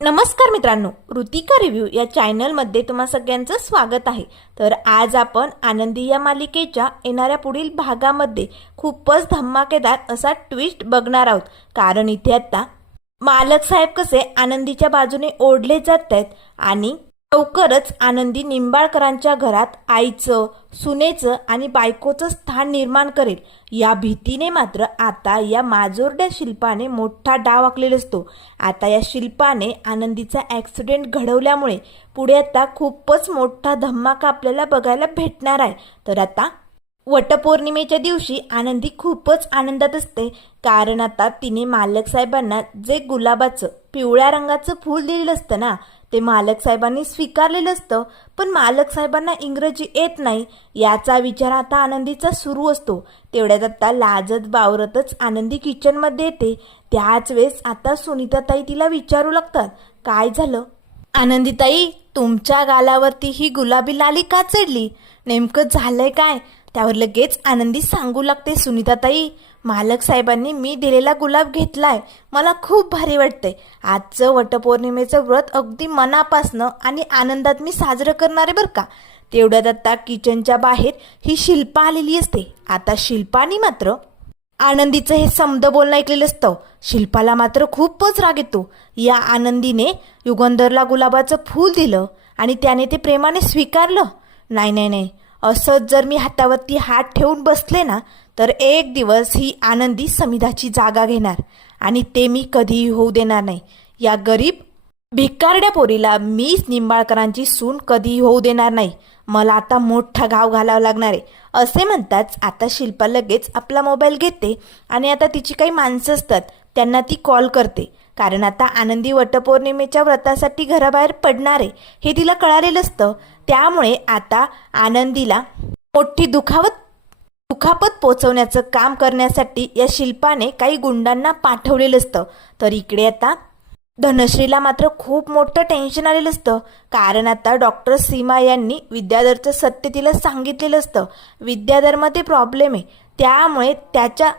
नमस्कार मित्रांनो, ऋतिका रिव्ह्यू या चॅनलमध्ये तुम्हा सगळ्यांचं स्वागत आहे। तर आज आपण आनंदी या मालिकेच्या येणाऱ्या पुढील भागामध्ये खूपच धमाकेदार असा ट्विस्ट बघणार आहोत। कारण इथे आता मालक साहेब कसे आनंदीच्या बाजूने ओढले जात आहेत आणि लवकरच आनंदी निंबाळकरांच्या घरात आईचं, सुनेचं आणि बायकोचं स्थान निर्माण करेल या भीतीने मात्र आता या माजोरड्या शिल्पाने मोठा डाव आखलेला असतो। आता या शिल्पाने आनंदीचा ॲक्सिडेंट घडवल्यामुळे पुढे आता खूपच मोठा धमाका आपल्याला बघायला भेटणार आहे। तर आता वटपौर्णिमेच्या दिवशी आनंदी खूपच आनंदात असते, कारण आता तिने मालक साहेबांना जे गुलाबाचं पिवळ्या रंगाचं फूल दिलेलं असतं ना, ते मालक साहेबांनी स्वीकारलेलं असतं। पण मालक साहेबांना इंग्रजी येत नाही याचा विचार आता आनंदीचा सुरू असतो। तेवढ्यात आता लाजत बावरतच आनंदी किचनमध्ये येते। त्याच वेळेस आता सुनीताताई तिला विचारू लागतात, काय झालं आनंदीताई, तुमच्या गालावरती ही गुलाबी लाली का चढली? नेमकं झालंय काय? त्यावर लगेच आनंदी सांगू लागते, सुनीताताई, मालक साहेबांनी मी दिलेला गुलाब घेतलाय, मला खूप भारी वाटतंय। आजचं वटपौर्णिमेचं व्रत अगदी मनापासनं आणि आनंदात मी साजरं करणार आहे बरं का। तेवढ्यात आता किचनच्या बाहेर ही शिल्पा आलेली असते। आता शिल्पानी मात्र आनंदीचं हे समद बोलणं ऐकलेलं असतं। शिल्पाला मात्र खूपच राग येतो। या आनंदीने युगंधरला गुलाबाचं फूल दिलं आणि त्याने ते प्रेमाने स्वीकारलं? नाही नाही नाही, असंच जर मी हातावरती हात ठेवून बसले ना, तर एक दिवस ही आनंदी समिधाची जागा घेणार आणि ते मी कधीही होऊ देणार नाही। या गरीब भिकारड्या पोरीला मीच निंबाळकरांची सून कधीही होऊ देणार नाही। मला आता मोठा घाव घालावा लागणार आहे। असे म्हणताच आता शिल्पा लगेच आपला मोबाईल घेते आणि आता तिची काही माणसं असतात त्यांना ती कॉल करते। कारण आता आनंदी वटपौर्णिमेच्या व्रतासाठी घराबाहेर पडणार आहे हे तिला कळालेलं असतं। त्यामुळे आता आनंदीला मोठी दुखापत पोचवण्याचं काम करण्यासाठी या शिल्पाने काही गुंडांना पाठवलेलं असतं। तर इकडे आता धनश्रीला मात्र खूप मोठं टेन्शन आलेलं असतं, कारण आता डॉक्टर सीमा यांनी विद्याधरचं सत्य तिला सांगितलेलं असतं। विद्याधरमध्ये प्रॉब्लेम आहे, त्यामुळे त्याच्या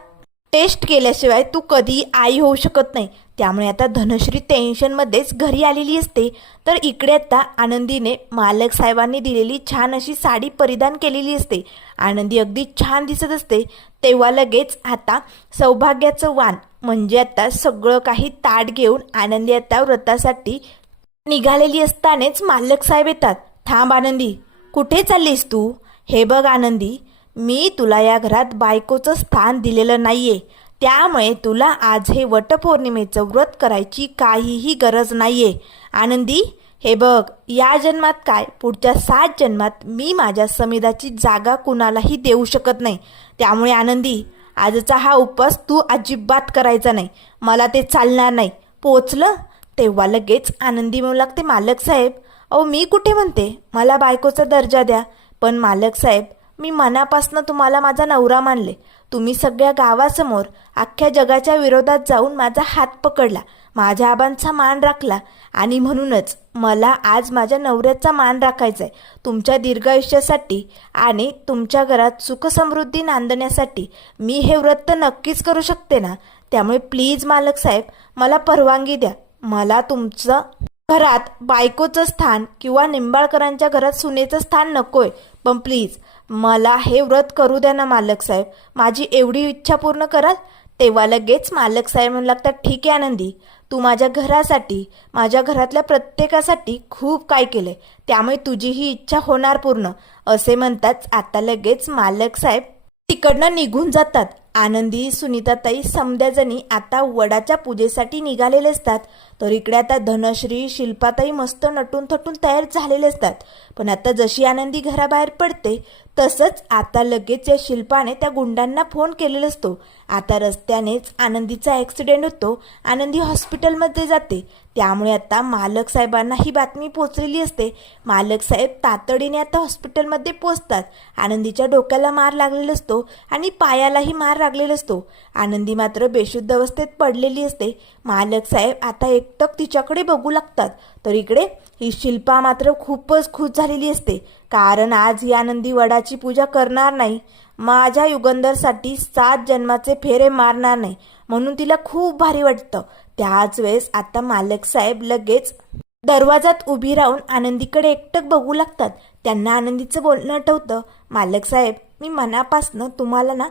टेस्ट केल्याशिवाय तू कधी आई होऊ शकत नाही। त्यामुळे आता धनश्री टेन्शनमध्येच घरी आलेली असते। तर इकडे आता आनंदीने मालक साहेबांनी दिलेली छान अशी साडी परिधान केलेली असते। आनंदी अगदी छान दिसत असते। तेव्हा लगेच आता सौभाग्याचं वाण म्हणजे आता सगळं काही ताट घेऊन आनंदी आता व्रतासाठी निघालेली असतानाच मालक साहेब येतात। थांब आनंदी, कुठे चाललीस तू? हे बघ आनंदी, मी तुला या घरात बायकोचं स्थान दिलेलं नाहीये, त्यामुळे तुला आज हे वटपौर्णिमेचं व्रत करायची काहीही गरज नाहीये। आनंदी, हे बघ, या जन्मात काय पुढच्या 7 जन्मात मी माझ्या समिधाची जागा कुणालाही देऊ शकत नाही। त्यामुळे आनंदी, आजचा हा उपवास तू अजिबात करायचा नाही, मला ते चालणार नाही। पोचलं? तेव्हा लगेच आनंदी म्हणू लागते, मालक साहेब, अहो मी कुठे म्हणते मला बायकोचा दर्जा द्या, पण मालक साहेब, मी मनापासनं तुम्हाला माझा नवरा मानले। तुम्ही सगळ्या गावासमोर अख्ख्या जगाच्या विरोधात जाऊन माझा हात पकडला, माझ्या आबांचा मान राखला आणि म्हणूनच मला आज माझ्या नवऱ्याचा मान राखायचा आहे। तुमच्या दीर्घायुष्यासाठी आणि तुमच्या घरात सुखसमृद्धी नांदण्यासाठी मी हे व्रत तर नक्कीच करू शकते ना। त्यामुळे प्लीज मालक साहेब, मला परवानगी द्या। मला तुमचं घरात बायकोचं स्थान किंवा निंबाळकरांच्या घरात सुनेचं स्थान नकोय, पण प्लीज मला हे व्रत करू द्या ना मालक साहेब, माझी एवढी इच्छा पूर्ण कराल? तेव्हा लगेच मालक साहेब म्हणू लागतात, ठीक आहे आनंदी, तू माझ्या घरासाठी, माझ्या घरातल्या प्रत्येकासाठी खूप काय केलंय, त्यामुळे तुझी ही इच्छा होणार पूर्ण। असे म्हणताच आता लगेच मालक साहेब तिकडनं निघून जातात। आनंदी, सुनीताताई समद्याजणी आता वडाच्या पूजेसाठी निघालेले असतात। तर इकडे आता धनश्री, शिल्पाताई मस्त नटून थटून तयार झालेले असतात। पण आता जशी आनंदी घराबाहेर पडते तसंच आता लगेच या शिल्पाने त्या गुंडांना फोन केलेला असतो। आता रस्त्यानेच आनंदीचा ॲक्सिडेंट होतो, आनंदी हॉस्पिटलमध्ये जाते। त्यामुळे आता मालक साहेबांना ही बातमी पोचलेली असते। मालक साहेब तातडीने आता हॉस्पिटलमध्ये पोचतात। आनंदीच्या डोक्याला मार लागलेला असतो आणि पायालाही मार लागलेला असतो। आनंदी मात्र बेशुद्ध अवस्थेत पडलेली असते। मालक साहेब आता एकटक तिच्याकडे बघू लागतात। तर इकडे ही शिल्पा मात्र खूपच खुश झालेली असते, कारण आज ही आनंदी वडाची पूजा करणार नाही, माझ्या युगंधरसाठी 7 जन्माचे फेरे मारणार नाही, म्हणून तिला खूप भारी वाटतं। त्याच वेळेस आता मालक साहेब लगेच दरवाजात उभी राहून आनंदीकडे एकटक बघू लागतात. त्यांना आनंदीचं बोलणं आठवतं. मालक साहेब, मी मनापासनं तुम्हाला ना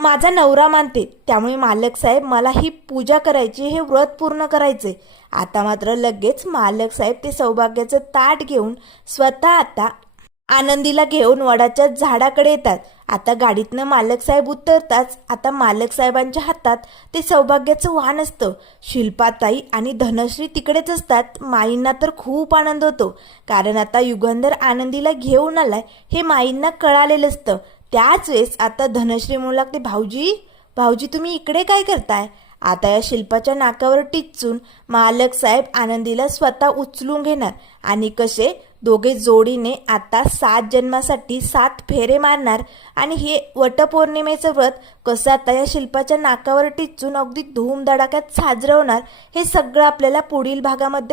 माझा नवरा मानते, त्यामुळे मालक साहेब मला ही पूजा करायची, हे व्रत पूर्ण करायचे. आता मात्र लगेच मालक साहेब ते सौभाग्याचं ताट घेऊन स्वतः आता आनंदीला घेऊन वडाच्या झाडाकडे येतात. आता गाडीतनं मालक साहेब उतरताच आता मालक साहेबांच्या हातात ते सौभाग्याचं वाण असतं. शिल्पाताई आणि धनश्री तिकडेच असतात. माईंना तर खूप आनंद होतो, कारण आता युगंधर आनंदीला घेऊन आलाय हे माईंना कळालेलं असतं. त्याच वेळेस आता धनश्री म्हणू लागते, भाऊजी भाऊजी तुम्ही इकडे काय करताय? आता या शिल्पाच्या नाकावर टिचून मालक साहेब आनंदीला स्वतः उचलून घेणार आणि कसे दोघे जोडीने आता 7 जन्मासाठी 7 फेरे मारणार. आणि हे वटपौर्णिमेचं व्रत कसं आता या शिल्पाच्या नाकावर टिचून अगदी धूमधडाक्यात साजरं होणार, हे सगळं आपल्याला पुढील भागामध्ये